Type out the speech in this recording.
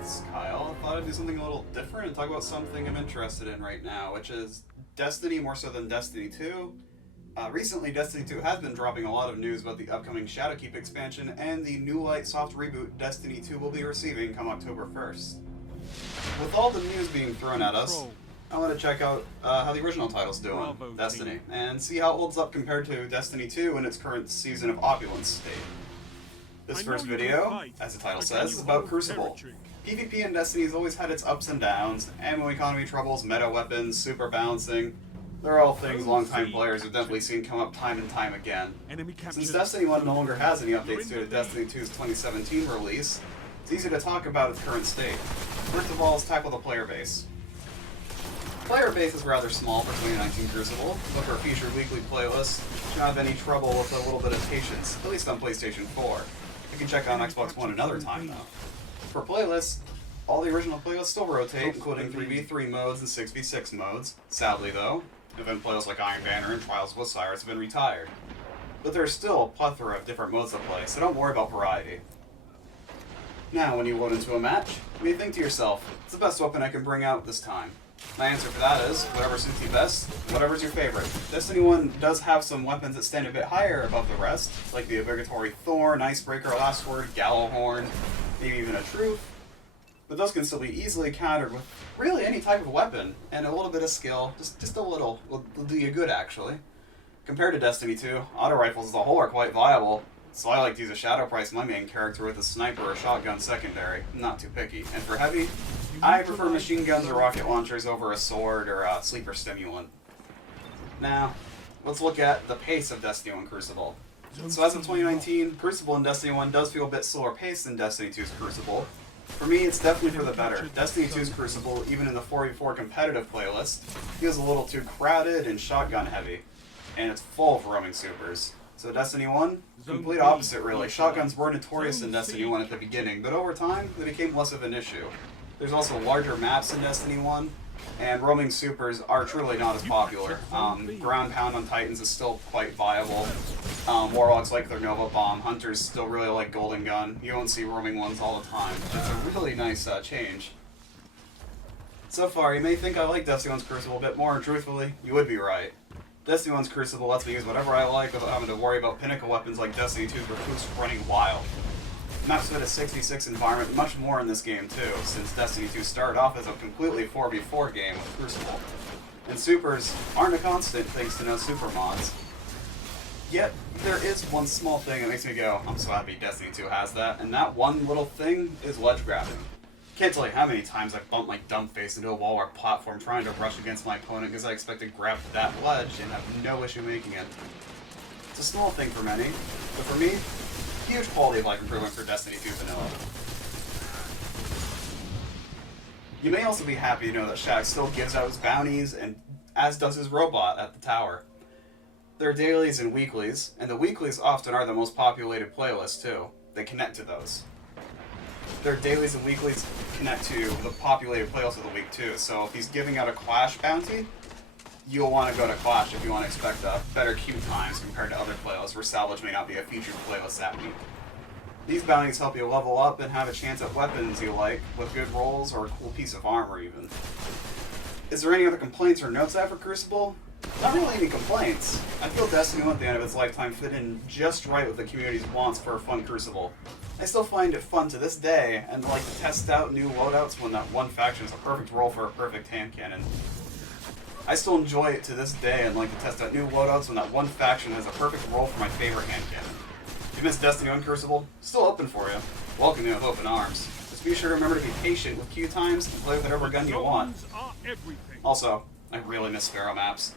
it's Kyle. I thought I'd do something a little different and talk about something I'm interested in right now, which is Destiny more so than Destiny 2. Recently, Destiny 2 has been dropping a lot of news about the upcoming Shadowkeep expansion and the new light soft reboot Destiny 2 will be receiving come October 1st. With all the news being thrown at us, I want to check out how the original title's doing, Destiny, and see how it holds up compared to Destiny 2 in its current season of opulence state. This first video, as the title says, is about Crucible. PvP in Destiny has always had its ups and downs, ammo economy troubles, meta weapons, super balancing. They're all things long-time players have definitely seen come up time and time again. Since Destiny 1 no longer has any updates due to Destiny 2's 2017 release, it's easy to talk about its current state. First of all, let's tackle the player base. Player base is rather small for 2019 Crucible, but for a featured weekly playlist, you shouldn't have any trouble with a little bit of patience, at least on PlayStation 4. You can check on Xbox One another time though. For playlists, all the original playlists still rotate, including 3v3 modes and 6v6 modes. Sadly though, event playlists like Iron Banner and Trials of Osiris have been retired. But there's still a plethora of different modes to play, so don't worry about variety. Now, when you load into a match, you may think to yourself, what's the best weapon I can bring out this time? My answer for that is, whatever suits you best, whatever's your favorite. Destiny 1 does have some weapons that stand a bit higher above the rest, like the obligatory Thorn, Icebreaker, Last Word, Galore, maybe even a Truth. But those can still be easily countered with really any type of weapon, and a little bit of skill, just a little, will do you good actually. Compared to Destiny 2, auto rifles as a whole are quite viable, so I like to use a Shadow Price my main character with a sniper or shotgun secondary, I'm not too picky. And for heavy, I prefer machine guns or rocket launchers over a sword or a sleeper stimulant. Now, let's look at the pace of Destiny 1 Crucible. So as of 2019, Crucible in Destiny 1 does feel a bit slower paced than Destiny 2's Crucible. For me, it's definitely for the better. Destiny 2's Crucible, even in the 4v4 competitive playlist, feels a little too crowded and shotgun heavy, and it's full of roaming supers. So Destiny 1, complete opposite really. Shotguns were notorious in Destiny 1 at the beginning, but over time, they became less of an issue. There's also larger maps in Destiny 1, and roaming supers are truly not as popular. Ground Pound on Titans is still quite viable. Warlocks like their Nova Bomb. Hunters still really like Golden Gun. You won't see roaming ones all the time. It's a really nice change. So far, you may think I like Destiny 1's Crucible a bit more, and truthfully, you would be right. Destiny 1's Crucible lets me use whatever I like without having to worry about pinnacle weapons like Destiny 2's recruits running wild. Maps fit a 66 environment much more in this game too, since Destiny 2 started off as a completely 4v4 game with Crucible. And supers aren't a constant thanks to no super mods. Yet, there is one small thing that makes me go, I'm so happy Destiny 2 has that, and that one little thing is ledge grabbing. Can't tell you how many times I've bumped my dumb face into a wall or platform trying to rush against my opponent because I expect to grab that ledge and have no issue making it. It's a small thing for many, but for me, huge quality of life improvement for Destiny 2 vanilla. You may also be happy to know that Shaq still gives out his bounties, and as does his robot at the tower. There are dailies and weeklies, and the weeklies often are the most populated playlists too. They connect to those. Their dailies and weeklies connect to the populated playlist of the week too, so if he's giving out a Clash bounty, you'll want to go to Clash if you want to expect better queue times compared to other playlists where Salvage may not be a featured playlist that week. These bounties help you level up and have a chance at weapons you like, with good rolls or a cool piece of armor even. Is there any other complaints or notes I have for Crucible? Not really any complaints. I feel Destiny 1 at the end of its lifetime fit in just right with the community's wants for a fun Crucible. I still find it fun to this day, and like to test out new loadouts when that one faction is a perfect role for a perfect hand cannon. I still enjoy it to this day and like to test out new loadouts when that one faction has a perfect role for my favorite hand cannon. If you missed Destiny 1 Crucible, still open for you. Welcome you with open arms. Just be sure to remember to be patient with queue times and play with whatever gun you want. Also, I really miss Sparrow maps.